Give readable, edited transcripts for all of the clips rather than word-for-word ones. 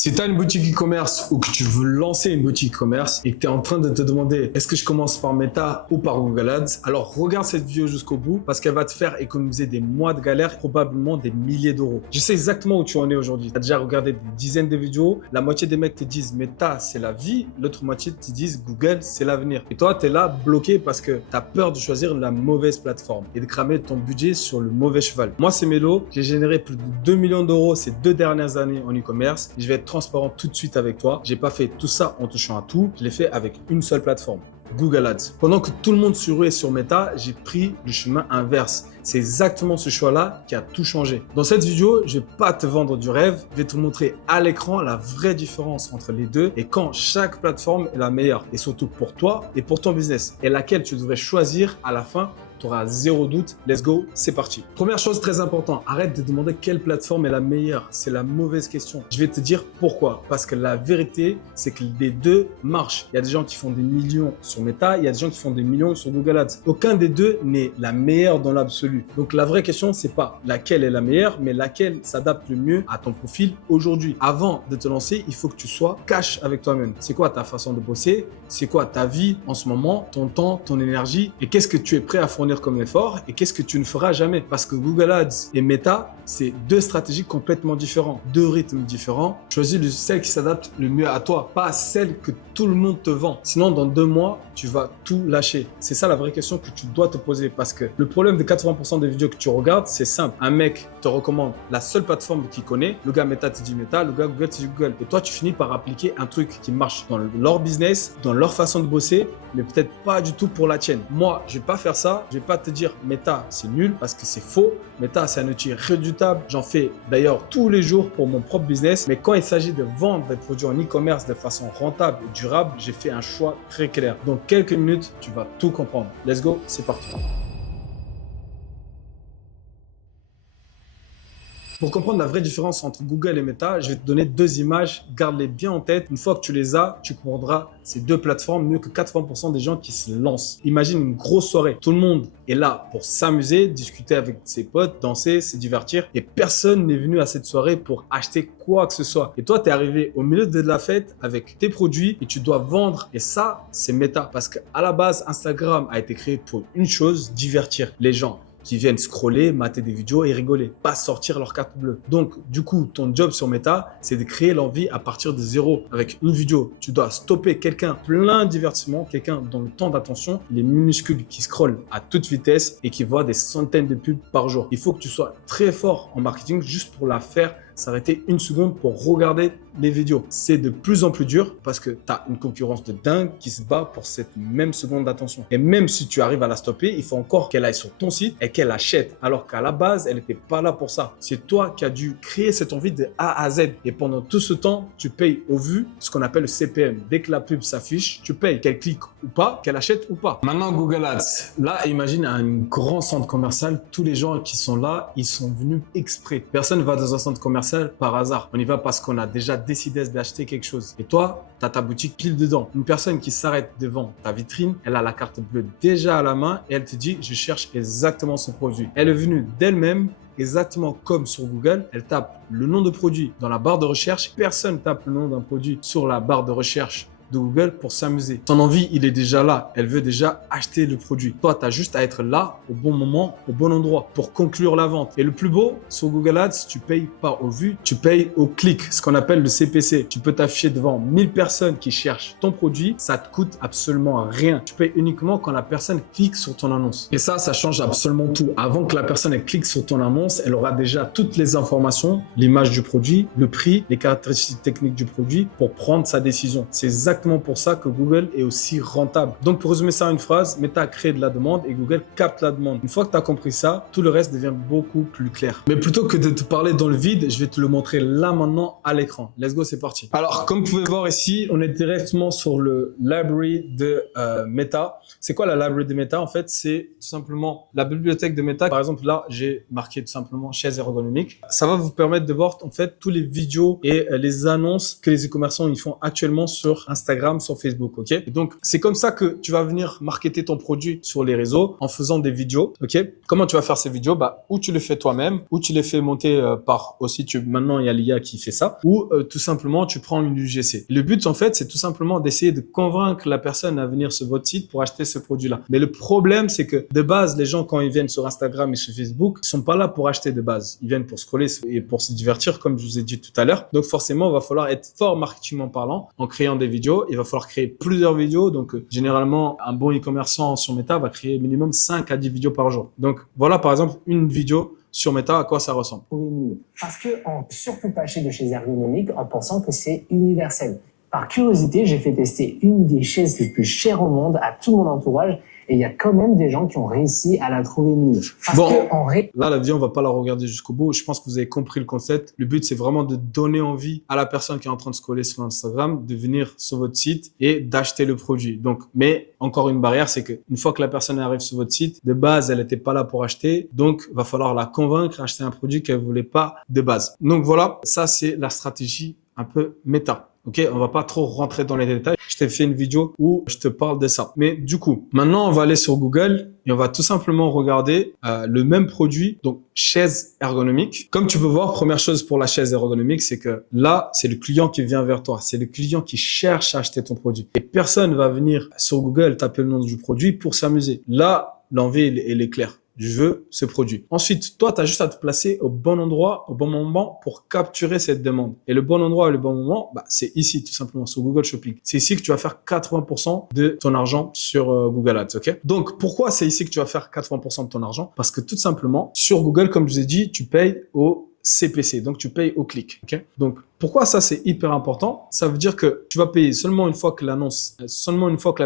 Si tu as une boutique e-commerce ou que tu veux lancer une boutique e-commerce et que tu es en train de te demander est-ce que je commence par Meta ou par Google Ads, alors regarde cette vidéo jusqu'au bout parce qu'elle va te faire économiser des mois de galère, probablement des milliers d'euros. Je sais exactement où tu en es aujourd'hui. Tu as déjà regardé des dizaines de vidéos. La moitié des mecs te disent Meta, c'est la vie. L'autre moitié te disent Google, c'est l'avenir. Et toi, tu es là bloqué parce que tu as peur de choisir la mauvaise plateforme et de cramer ton budget sur le mauvais cheval. Moi, c'est Mélo. J'ai généré plus de 2 millions d'euros ces 2 dernières années en e-commerce. Je vais être transparent tout de suite avec toi. J'ai pas fait tout ça en touchant à tout. Je l'ai fait avec une seule plateforme, Google Ads. Pendant que tout le monde se ruait sur Meta, j'ai pris le chemin inverse. C'est exactement ce choix-là qui a tout changé. Dans cette vidéo, je vais pas te vendre du rêve. Je vais te montrer à l'écran la vraie différence entre les deux et quand chaque plateforme est la meilleure. Et surtout pour toi et pour ton business. Et laquelle tu devrais choisir à la fin. Tu auras zéro doute. Let's go, c'est parti. Première chose très importante, arrête de demander quelle plateforme est la meilleure. C'est la mauvaise question. Je vais te dire pourquoi. Parce que la vérité, c'est que les deux marchent. Il y a des gens qui font des millions sur Meta, il y a des gens qui font des millions sur Google Ads. Aucun des deux n'est la meilleure dans l'absolu. Donc la vraie question, c'est pas laquelle est la meilleure, mais laquelle s'adapte le mieux à ton profil aujourd'hui. Avant de te lancer, il faut que tu sois cash avec toi-même. C'est quoi ta façon de bosser? C'est quoi ta vie en ce moment, ton temps, ton énergie? Et qu'est-ce que tu es prêt à fournir comme effort et qu'est-ce que tu ne feras jamais? Parce que Google Ads et Meta, c'est deux stratégies complètement différentes, deux rythmes différents. Choisis celle qui s'adapte le mieux à toi, pas celle que tout le monde te vend. Sinon, dans 2 mois, tu vas tout lâcher. C'est ça la vraie question que tu dois te poser parce que le problème de 80% des vidéos que tu regardes, c'est simple. Un mec te recommande la seule plateforme qu'il connaît. Le gars Meta te dit Meta, le gars Google te dit Google. Et toi, tu finis par appliquer un truc qui marche dans leur business, dans leur façon de bosser, mais peut-être pas du tout pour la tienne. Moi, je vais pas faire ça. Je vais pas te dire Meta, c'est nul parce que c'est faux. Meta, c'est un outil redoutable. J'en fais d'ailleurs tous les jours pour mon propre business. Mais quand il s'agit de vendre des produits en e-commerce de façon rentable et durable, j'ai fait un choix très clair. Donc, quelques minutes, tu vas tout comprendre. Let's go, c'est parti. Pour comprendre la vraie différence entre Google et Meta, je vais te donner 2 images. Garde-les bien en tête. Une fois que tu les as, tu comprendras ces 2 plateformes mieux que 80% des gens qui se lancent. Imagine une grosse soirée. Tout le monde est là pour s'amuser, discuter avec ses potes, danser, se divertir. Et personne n'est venu à cette soirée pour acheter quoi que ce soit. Et toi, tu es arrivé au milieu de la fête avec tes produits et tu dois vendre. Et ça, c'est Meta. Parce qu'à la base, Instagram a été créé pour une chose, divertir les gens qui viennent scroller, mater des vidéos et rigoler, pas sortir leur carte bleue. Donc, du coup, ton job sur Meta, c'est de créer l'envie à partir de zéro. Avec une vidéo, tu dois stopper quelqu'un plein de divertissement, quelqu'un dont le temps d'attention, il est minuscule, qui scrolle à toute vitesse et qui voit des centaines de pubs par jour. Il faut que tu sois très fort en marketing juste pour la faire s'arrêter une seconde pour regarder les vidéos. C'est de plus en plus dur parce que tu as une concurrence de dingue qui se bat pour cette même seconde d'attention. Et même si tu arrives à la stopper, il faut encore qu'elle aille sur ton site et qu'elle achète. Alors qu'à la base, elle n'était pas là pour ça. C'est toi qui as dû créer cette envie de A à Z. Et pendant tout ce temps, tu payes au vu, ce qu'on appelle le CPM. Dès que la pub s'affiche, tu payes, qu'elle clique ou pas, qu'elle achète ou pas. Maintenant, Google Ads. Là, imagine un grand centre commercial. Tous les gens qui sont là, ils sont venus exprès. Personne ne va dans un centre commercial par hasard. On y va parce qu'on a déjà décidé d'acheter quelque chose. Et toi, tu as ta boutique pile dedans. Une personne qui s'arrête devant ta vitrine, elle a la carte bleue déjà à la main et elle te dit, je cherche exactement ce produit. Elle est venue d'elle-même. Exactement comme sur Google, elle tape le nom de produit dans la barre de recherche. Personne tape le nom d'un produit sur la barre de recherche de Google pour s'amuser. Son envie, il est déjà là. Elle veut déjà acheter le produit. Toi, tu as juste à être là au bon moment, au bon endroit pour conclure la vente. Et le plus beau, sur Google Ads, tu payes pas au vu, tu payes au clic, ce qu'on appelle le CPC. Tu peux t'afficher devant 1000 personnes qui cherchent ton produit. Ça te coûte absolument rien. Tu payes uniquement quand la personne clique sur ton annonce. Et ça change absolument tout. Avant que la personne elle clique sur ton annonce, elle aura déjà toutes les informations, l'image du produit, le prix, les caractéristiques techniques du produit pour prendre sa décision. C'est exactement pour ça que Google est aussi rentable. Donc, pour résumer ça en une phrase, Meta crée de la demande et Google capte la demande. Une fois que tu as compris ça, tout le reste devient beaucoup plus clair. Mais plutôt que de te parler dans le vide, je vais te le montrer là maintenant à l'écran. Let's go, c'est parti. Alors, comme vous pouvez voir ici, on est directement sur le library de Meta. C'est quoi la library de Meta? En fait, c'est tout simplement la bibliothèque de Meta. Par exemple, là, j'ai marqué tout simplement chaise ergonomique. Ça va vous permettre de voir en fait tous les vidéos et les annonces que les e-commerçants ils font actuellement sur Instagram. Instagram, sur Facebook, ok? Et donc, c'est comme ça que tu vas venir marketer ton produit sur les réseaux en faisant des vidéos, ok? Comment tu vas faire ces vidéos? Bah, ou tu les fais toi-même, ou tu les fais monter par aussi, maintenant, il y a l'IA qui fait ça, ou tout simplement, tu prends une UGC. Le but, en fait, c'est tout simplement d'essayer de convaincre la personne à venir sur votre site pour acheter ce produit-là. Mais le problème, c'est que de base, les gens, quand ils viennent sur Instagram et sur Facebook, ils sont pas là pour acheter de base. Ils viennent pour scroller et pour se divertir, comme je vous ai dit tout à l'heure. Donc, forcément, il va falloir être fort marketingment parlant en créant des vidéos. Il va falloir créer plusieurs vidéos. Donc, généralement, un bon e-commerçant sur Meta va créer minimum 5 à 10 vidéos par jour. Donc, voilà, par exemple, une vidéo sur Meta, à quoi ça ressemble. Parce qu'on ne peut surtout pas acheter de chaises ergonomiques en pensant que c'est universel. Par curiosité, j'ai fait tester une des chaises les plus chères au monde à tout mon entourage et il y a quand même des gens qui ont réussi à la trouver mieux. Bon, là, la vidéo, on va pas la regarder jusqu'au bout. Je pense que vous avez compris le concept. Le but, c'est vraiment de donner envie à la personne qui est en train de scroller sur Instagram de venir sur votre site et d'acheter le produit. Donc, mais encore une barrière, c'est que une fois que la personne arrive sur votre site, de base, elle n'était pas là pour acheter. Donc, va falloir la convaincre à acheter un produit qu'elle voulait pas de base. Donc voilà, ça, c'est la stratégie un peu méta. Ok, on va pas trop rentrer dans les détails. Je t'ai fait une vidéo où je te parle de ça. Mais du coup, maintenant, on va aller sur Google et on va tout simplement regarder le même produit, donc chaise ergonomique. Comme tu peux voir, première chose pour la chaise ergonomique, c'est que là, c'est le client qui vient vers toi. C'est le client qui cherche à acheter ton produit. Et personne va venir sur Google taper le nom du produit pour s'amuser. Là, l'envie, elle est claire. Je veux ce produit. Ensuite, toi, tu as juste à te placer au bon endroit, au bon moment pour capturer cette demande. Et le bon endroit et le bon moment, bah, c'est ici, tout simplement, sur Google Shopping. C'est ici que tu vas faire 80% de ton argent sur Google Ads, ok? Donc, pourquoi c'est ici que tu vas faire 80% de ton argent? Parce que tout simplement, sur Google, comme je vous ai dit, tu payes au CPC, donc tu payes au clic, ok? Donc, pourquoi ça c'est hyper important? Ça veut dire que tu vas payer seulement une fois que la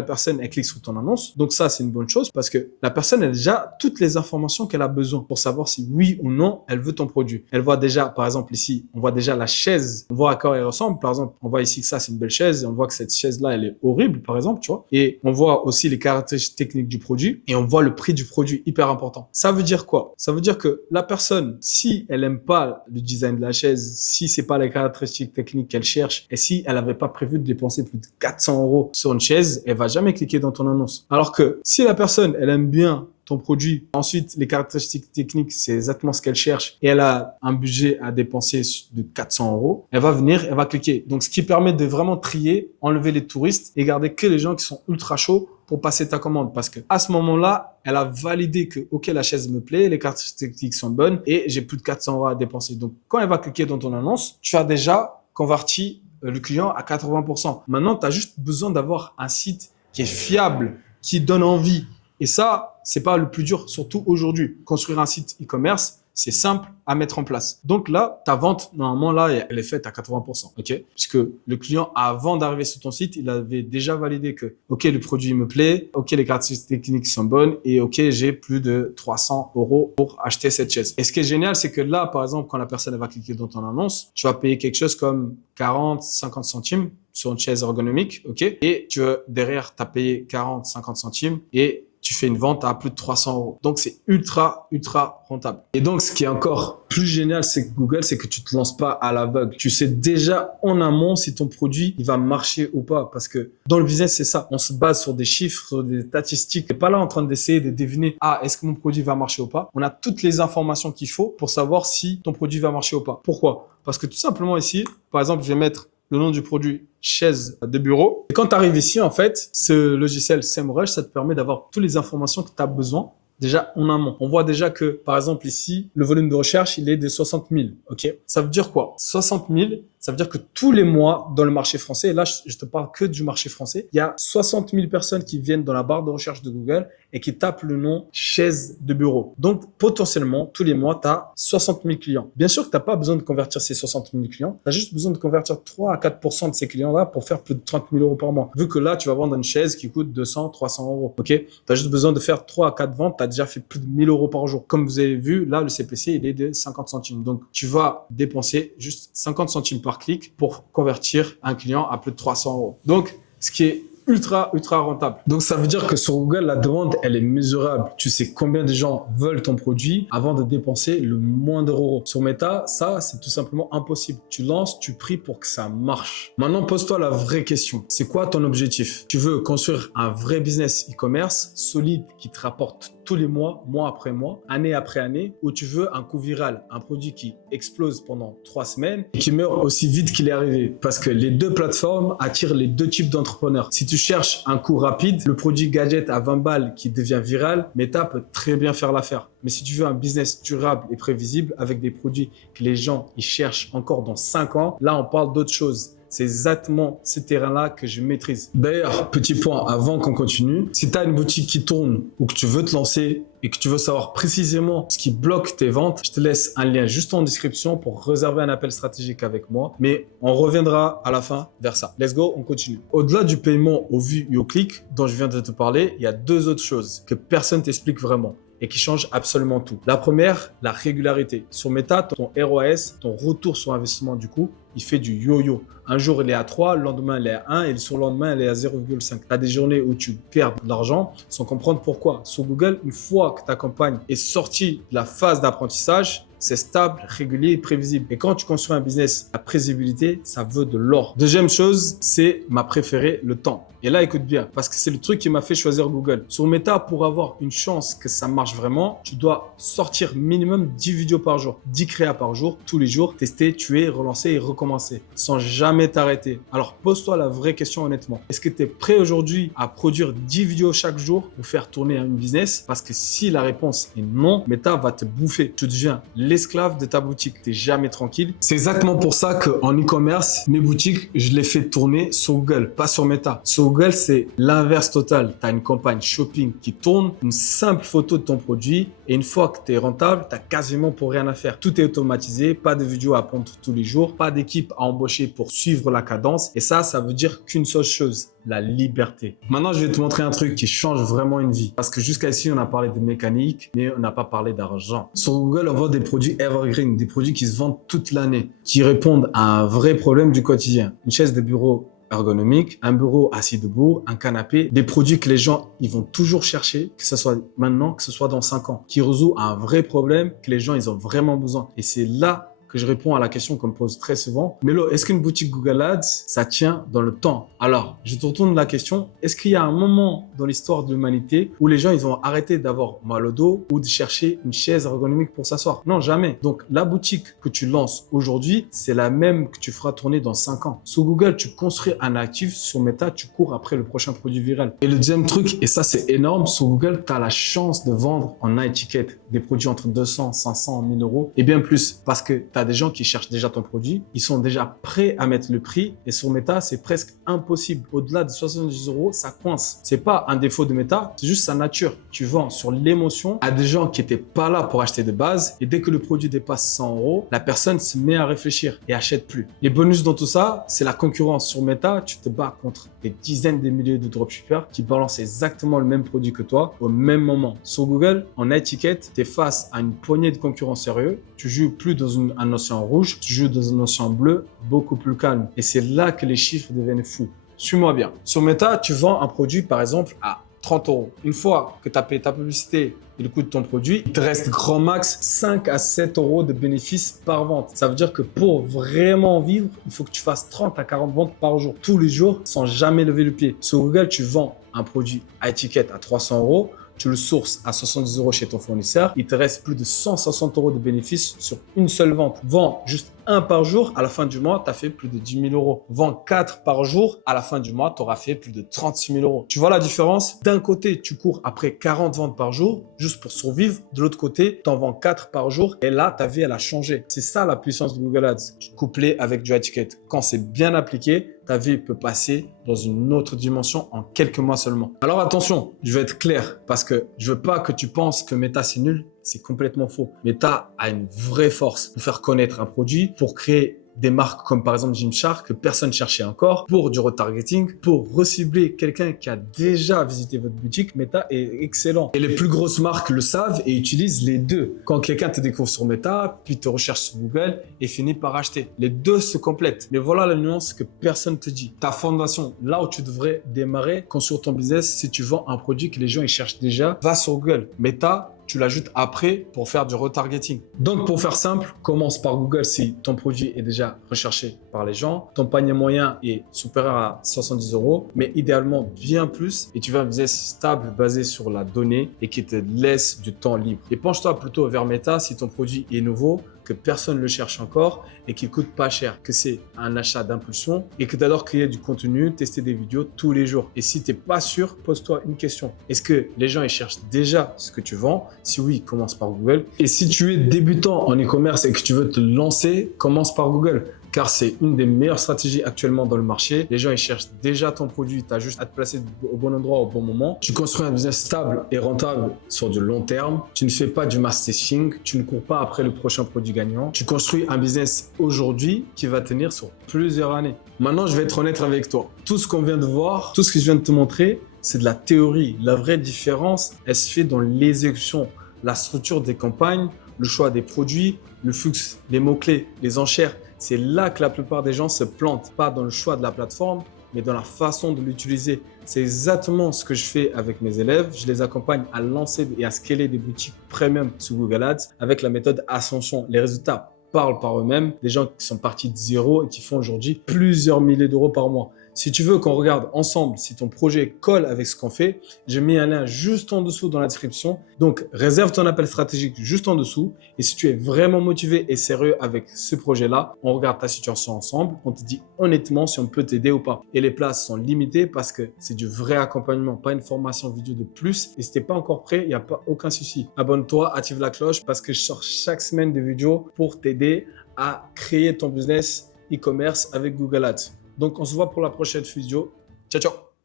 personne elle clique sur ton annonce. Donc ça c'est une bonne chose parce que la personne a déjà toutes les informations qu'elle a besoin pour savoir si oui ou non elle veut ton produit. Elle voit déjà, par exemple ici, on voit déjà la chaise, on voit à quoi elle ressemble. Par exemple, on voit ici que ça c'est une belle chaise et on voit que cette chaise là elle est horrible par exemple, tu vois. Et on voit aussi les caractéristiques techniques du produit et on voit le prix du produit hyper important. Ça veut dire quoi? Ça veut dire que la personne, si elle aime pas le design de la chaise, si c'est pas les caractéristiques techniques qu'elle cherche et si elle n'avait pas prévu de dépenser plus de 400 € sur une chaise, elle va jamais cliquer dans ton annonce. Alors que si la personne, elle aime bien ton produit, ensuite les caractéristiques techniques, c'est exactement ce qu'elle cherche et elle a un budget à dépenser de 400 €, elle va venir, elle va cliquer. Donc, ce qui permet de vraiment trier, enlever les touristes et garder que les gens qui sont ultra chauds pour passer ta commande. Parce que à ce moment-là, elle a validé que, OK, la chaise me plaît, les caractéristiques techniques sont bonnes et j'ai plus de 400 € à dépenser. Donc, quand elle va cliquer dans ton annonce, tu as déjà converti le client à 80%. Maintenant, tu as juste besoin d'avoir un site qui est fiable, qui donne envie. Et ça, c'est pas le plus dur, surtout aujourd'hui. Construire un site e-commerce, c'est simple à mettre en place. Donc là, ta vente, normalement, là, elle est faite à 80%, ok? Puisque le client, avant d'arriver sur ton site, il avait déjà validé que, ok, le produit me plaît, ok, les caractéristiques techniques sont bonnes et ok, j'ai plus de 300 € pour acheter cette chaise. Et ce qui est génial, c'est que là, par exemple, quand la personne elle va cliquer dans ton annonce, tu vas payer quelque chose comme 40, 50 centimes sur une chaise ergonomique, ok? Et derrière, tu as payé 40, 50 centimes et tu fais une vente à plus de 300 €. Donc, c'est ultra, ultra rentable. Et donc, ce qui est encore plus génial, c'est que Google, c'est que tu te lances pas à l'aveugle. Tu sais déjà en amont si ton produit, il va marcher ou pas. Parce que dans le business, c'est ça. On se base sur des chiffres, sur des statistiques. On n'est pas là en train d'essayer de deviner, est-ce que mon produit va marcher ou pas? On a toutes les informations qu'il faut pour savoir si ton produit va marcher ou pas. Pourquoi? Parce que tout simplement ici, par exemple, je vais mettre le nom du produit chaise de bureau. Et quand tu arrives ici, en fait, ce logiciel SEMrush, ça te permet d'avoir toutes les informations que tu as besoin déjà en amont. On voit déjà que, par exemple, ici, le volume de recherche, il est de 60 000. OK? Ça veut dire quoi? 60 000, ça veut dire que tous les mois, dans le marché français, et là, je te parle que du marché français, il y a 60 000 personnes qui viennent dans la barre de recherche de Google et qui tapent le nom chaise de bureau. Donc, potentiellement, tous les mois, tu as 60 000 clients. Bien sûr que tu n'as pas besoin de convertir ces 60 000 clients. Tu as juste besoin de convertir 3 à 4% de ces clients-là pour faire plus de 30 000 € par mois. Vu que là, tu vas vendre une chaise qui coûte 200, 300 €. OK? Tu as juste besoin de faire 3 à 4 ventes. Tu as déjà fait plus de 1000 € par jour. Comme vous avez vu, là, le CPC, il est de 50 centimes. Donc, tu vas dépenser juste 50 centimes par clic pour convertir un client à plus de 300 €. Donc, ce qui est ultra rentable. Donc ça veut dire que sur Google, la demande, elle est mesurable. Tu sais combien de gens veulent ton produit avant de dépenser le moindre euro. Sur Meta, ça, c'est tout simplement impossible. Tu lances, tu pries pour que ça marche. Maintenant, pose-toi la vraie question. C'est quoi ton objectif? Tu veux construire un vrai business e-commerce solide qui te rapporte tous les mois, mois après mois, année après année, ou tu veux un coup viral, un produit qui explose pendant 3 semaines et qui meurt aussi vite qu'il est arrivé. Parce que les deux plateformes attirent les deux types d'entrepreneurs. Si tu cherches un coup rapide, le produit gadget à 20 balles qui devient viral, Meta peut très bien faire l'affaire. Mais si tu veux un business durable et prévisible avec des produits que les gens ils cherchent encore dans 5 ans, là on parle d'autre chose. C'est exactement ce terrain-là que je maîtrise. D'ailleurs, petit point avant qu'on continue, si tu as une boutique qui tourne ou que tu veux te lancer et que tu veux savoir précisément ce qui bloque tes ventes, je te laisse un lien juste en description pour réserver un appel stratégique avec moi. Mais on reviendra à la fin vers ça. Let's go, on continue. Au-delà du paiement au vu et au clic dont je viens de te parler, il y a 2 autres choses que personne t'explique vraiment et qui change absolument tout. La première, la régularité. Sur Meta, ton ROAS, ton retour sur investissement du coup, il fait du yo-yo. Un jour, il est à 3, le lendemain, il est à 1 et le surlendemain, il est à 0,5. Tu as des journées où tu perds de l'argent sans comprendre pourquoi. Sur Google, une fois que ta campagne est sortie de la phase d'apprentissage, c'est stable, régulier et prévisible. Et quand tu construis un business, la prévisibilité, ça veut de l'or. Deuxième chose, c'est ma préférée, le temps. Et là, écoute bien, parce que c'est le truc qui m'a fait choisir Google. Sur Meta, pour avoir une chance que ça marche vraiment, tu dois sortir minimum 10 vidéos par jour, 10 créas par jour, tous les jours, tester, tuer, relancer et recommencer, sans jamais t'arrêter. Alors, pose-toi la vraie question honnêtement. Est-ce que tu es prêt aujourd'hui à produire 10 vidéos chaque jour pour faire tourner un business? Parce que si la réponse est non, Meta va te bouffer. Tu deviens l'esclave de ta boutique. Tu n'es jamais tranquille. C'est exactement pour ça qu'en e-commerce, mes boutiques, je les fais tourner sur Google, pas sur Meta. Sur Google, c'est l'inverse total. Tu as une campagne shopping qui tourne, une simple photo de ton produit et une fois que tu es rentable, tu n'as quasiment pour rien à faire. Tout est automatisé, pas de vidéos à pondre tous les jours, pas d'équipe à embaucher pour suivre la cadence. Et ça veut dire qu'une seule chose, la liberté. Maintenant, je vais te montrer un truc qui change vraiment une vie. Parce que jusqu'à ici, on a parlé de mécanique, mais on n'a pas parlé d'argent. Sur Google, on vend des produits evergreen, des produits qui se vendent toute l'année, qui répondent à un vrai problème du quotidien. Une chaise de bureau ergonomique, un bureau assis debout, un canapé, des produits que les gens ils vont toujours chercher, que ce soit maintenant, que ce soit dans 5 ans, qui résout un vrai problème que les gens ils ont vraiment besoin. Et c'est là que je réponds à la question qu'on me pose très souvent. Mélo, est-ce qu'une boutique Google Ads, ça tient dans le temps? Alors, je te retourne la question. Est-ce qu'il y a un moment dans l'histoire de l'humanité où les gens, ils ont arrêté d'avoir mal au dos ou de chercher une chaise ergonomique pour s'asseoir? Non, jamais. Donc, la boutique que tu lances aujourd'hui, c'est la même que tu feras tourner dans 5 ans. Sur Google, tu construis un actif. Sur Meta, tu cours après le prochain produit viral. Et le deuxième truc, et ça, c'est énorme, sur Google, tu as la chance de vendre en high ticket des produits entre 200, 500, 1000 euros et bien plus parce que tu as des gens qui cherchent déjà ton produit, ils sont déjà prêts à mettre le prix et sur Meta, c'est presque impossible. Au-delà de 70 euros, ça coince. C'est pas un défaut de Meta, c'est juste sa nature. Tu vends sur l'émotion à des gens qui n'étaient pas là pour acheter de base et dès que le produit dépasse 100 euros, la personne se met à réfléchir et achète plus. Les bonus dans tout ça, c'est la concurrence. Sur Meta, tu te bats contre des dizaines de milliers de dropshippers qui balancent exactement le même produit que toi au même moment. Sur Google, en étiquette, tu es face à une poignée de concurrents sérieux. Tu joues plus dans un océan rouge, tu joues dans un océan bleu beaucoup plus calme. Et c'est là que les chiffres deviennent fous. Suis-moi bien. Sur Meta, tu vends un produit par exemple à 30 euros. Une fois que tu as payé ta publicité et le coût de ton produit, il te reste grand max 5 à 7 euros de bénéfices par vente. Ça veut dire que pour vraiment vivre, il faut que tu fasses 30 à 40 ventes par jour, tous les jours, sans jamais lever le pied. Sur Google, tu vends un produit à étiquette à 300 euros. Tu le sources à 70 euros chez ton fournisseur, il te reste plus de 160 euros de bénéfices sur une seule vente. Vends juste un par jour, à la fin du mois, tu as fait plus de 10 000 euros. Vends 4 par jour, à la fin du mois, tu auras fait plus de 36 000 euros. Tu vois la différence? D'un côté, tu cours après 40 ventes par jour, juste pour survivre. De l'autre côté, tu en vends 4 par jour et là, ta vie, elle a changé. C'est ça la puissance de Google Ads, couplé avec du high ticket. Quand c'est bien appliqué, ta vie peut passer dans une autre dimension en quelques mois seulement. Alors attention, je vais être clair parce que je veux pas que tu penses que Meta c'est nul. C'est complètement faux. Meta a une vraie force pour faire connaître un produit, pour créer des marques comme par exemple Gymshark que personne cherchait encore pour du retargeting, pour recibler quelqu'un qui a déjà visité votre boutique. Meta est excellent. Et les plus grosses marques le savent et utilisent les deux. Quand quelqu'un te découvre sur Meta, puis te recherche sur Google et finit par acheter. Les deux se complètent. Mais voilà la nuance que personne te dit. Ta fondation, là où tu devrais démarrer, construire ton business, si tu vends un produit que les gens ils cherchent déjà, va sur Google. Meta, tu l'ajoutes après pour faire du retargeting. Donc, pour faire simple, commence par Google si ton produit est déjà recherché par les gens. Ton panier moyen est supérieur à 70 €, mais idéalement bien plus. Et tu veux un business stable basé sur la donnée et qui te laisse du temps libre. Et penche-toi plutôt vers Meta si ton produit est nouveau, que personne ne le cherche encore et qui coûte pas cher, que c'est un achat d'impulsion et que tu adores créer du contenu, tester des vidéos tous les jours. Et si tu n'es pas sûr, pose-toi une question. Est-ce que les gens ils cherchent déjà ce que tu vends? Si oui, commence par Google. Et si tu es débutant en e-commerce et que tu veux te lancer, commence par Google. Car c'est une des meilleures stratégies actuellement dans le marché. Les gens, ils cherchent déjà ton produit. Tu as juste à te placer au bon endroit au bon moment. Tu construis un business stable et rentable sur du long terme. Tu ne fais pas du mass testing. Tu ne cours pas après le prochain produit gagnant. Tu construis un business aujourd'hui qui va tenir sur plusieurs années. Maintenant, je vais être honnête avec toi. Tout ce qu'on vient de voir, tout ce que je viens de te montrer, c'est de la théorie. La vraie différence, elle se fait dans l'exécution, la structure des campagnes, le choix des produits, le flux, les mots-clés, les enchères. C'est là que la plupart des gens se plantent, pas dans le choix de la plateforme, mais dans la façon de l'utiliser. C'est exactement ce que je fais avec mes élèves. Je les accompagne à lancer et à scaler des boutiques premium sur Google Ads avec la méthode Ascension. Les résultats parlent par eux-mêmes. Des gens qui sont partis de zéro et qui font aujourd'hui plusieurs milliers d'euros par mois. Si tu veux qu'on regarde ensemble si ton projet colle avec ce qu'on fait, j'ai mis un lien juste en dessous dans la description. Donc, réserve ton appel stratégique juste en dessous. Et si tu es vraiment motivé et sérieux avec ce projet-là, on regarde ta situation ensemble. On te dit honnêtement si on peut t'aider ou pas. Et les places sont limitées parce que c'est du vrai accompagnement, pas une formation vidéo de plus. Et si tu n'es pas encore prêt, il n'y a pas aucun souci. Abonne-toi, active la cloche parce que je sors chaque semaine des vidéos pour t'aider à créer ton business e-commerce avec Google Ads. Donc, on se voit pour la prochaine vidéo. Ciao, ciao!